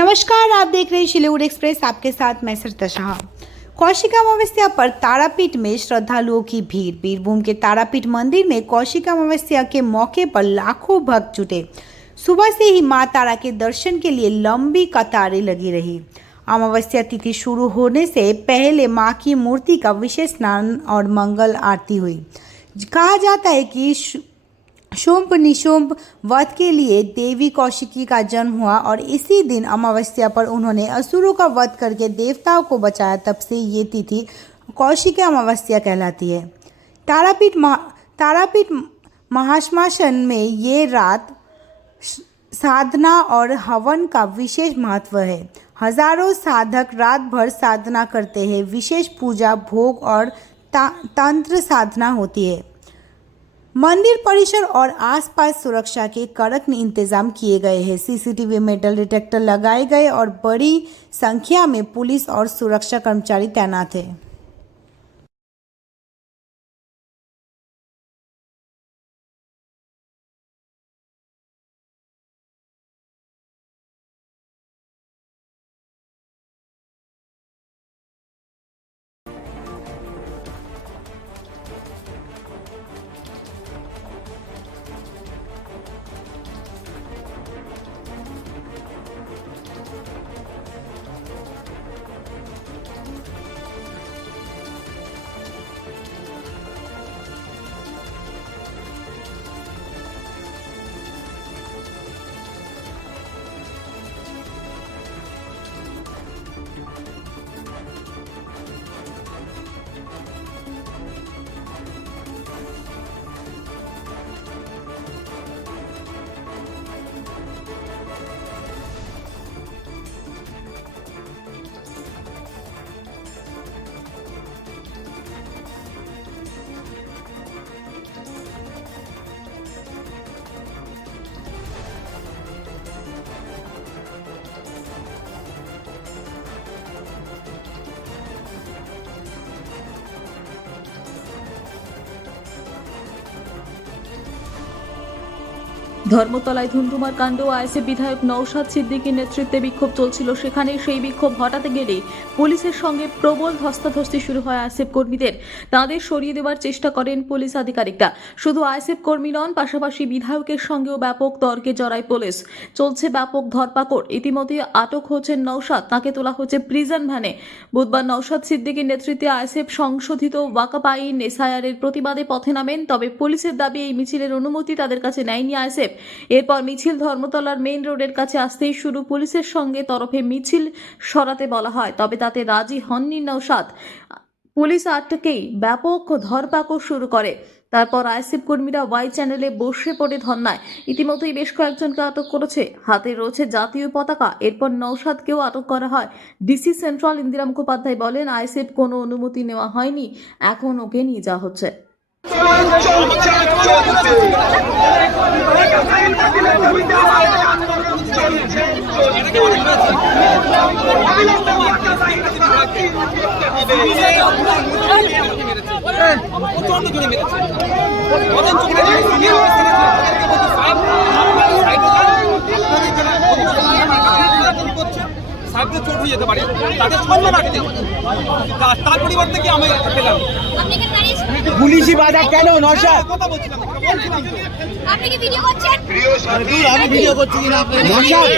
नमस्कार, आप देख रहे हैं शिलीगुड़ी एक्सप्रेस। आपके साथ मैं सरिता शाह। कौशिक अमावस्या पर तारापीठ में श्रद्धालुओं की भीड़। बीरभूम के तारापीठ मंदिर में कौशिक अमावस्या के मौके पर लाखों भक्त जुटे। सुबह से ही मां तारा के दर्शन के लिए लंबी कतारें लगी रही। अमावस्या तिथि शुरू होने से पहले मां की मूर्ति का विशेष स्नान और मंगल आरती हुई। कहा जाता है कि शुंभ निशुंभ वध के लिए देवी कौशिकी का जन्म हुआ और इसी दिन अमावस्या पर उन्होंने असुरों का वध करके देवताओं को बचाया। तब से ये तिथि कौशिकी अमावस्या कहलाती है। तारापीठ महाश्मशान में ये रात साधना और हवन का विशेष महत्व है। हजारों साधक रात भर साधना करते हैं। विशेष पूजा, भोग और तंत्र साधना होती है। मंदिर परिसर और आसपास सुरक्षा के कड़क इंतजाम किए गए हैं। सीसीटीवी मेटल डिटेक्टर लगाए गए और बड़ी संख्या में पुलिस और सुरक्षा कर्मचारी तैनात हैं। ধর্মতলায় ধুন্ধুমার কাণ্ড। আইএসএফ বিধায়ক নওশাদ সিদ্দিকীর নেতৃত্বে বিক্ষোভ চলছিল। সেখানে সেই বিক্ষোভ হঠাৎ গেলে পুলিশের সঙ্গে প্রবল ধস্তাধস্তি শুরু হয় আইএসএফ কর্মীদের। তাদের সরিয়ে দেওয়ার চেষ্টা করেন পুলিশ আধিকারিকরা। শুধু আইএসএফ কর্মী নন, পাশাপাশি বিধায়কের সঙ্গেও ব্যাপক তর্কে জড়ায় পুলিশ। চলছে ব্যাপক ধরপাকড়। ইতিমধ্যে আটক হয়েছেন নওশাদ, তাকে তোলা হয়েছে প্রিজন ভ্যানে। বুধবার নওশাদ সিদ্দিকীর নেতৃত্বে আইএসএফ সংশোধিত ওয়াকফ আইন এসআইআরের প্রতিবাদে পথে নামেন। তবে পুলিশের দাবি এই মিছিলের অনুমতি তাদের কাছে নেয়নি আইএসএফ। এরপর মিছিল ধর্মতলার মেইন রোডের কাছে আসতেই শুরু পুলিশের সঙ্গে তরফে মিছিল সরাতে বলা হয়, তবে তাতে রাজি হননি নওশাদ। পুলিশ আটকেই ব্যাপক ধরপাকড় শুরু করে। তারপর আইএসএফ কর্মীরা ওয়াই চ্যানেলে বসে পড়ে ধর্নায়। ইতিমধ্যেই বেশ কয়েকজনকে আটক করেছে। হাতে রয়েছে জাতীয় পতাকা। এরপর নওশাদকেও আটক করা হয়। ডিসি সেন্ট্রাল ইন্দিরা মুখোপাধ্যায় বলেন, আইএসএফ কোনো অনুমতি নেওয়া হয়নি, এখন ওকে নিয়ে যাওয়া হচ্ছে। সাহেবদের চোট হয়ে যেতে পারে, তাদের সম্মান রাখতে, তার পরিবর্তে কি আমি পেলাম পুলিশি বাধা কেন? নওশাদ কথা বলছিলাম, আপনি কি ভিডিও করছেন? আমি ভিডিও করছি কিনা? নওশাদ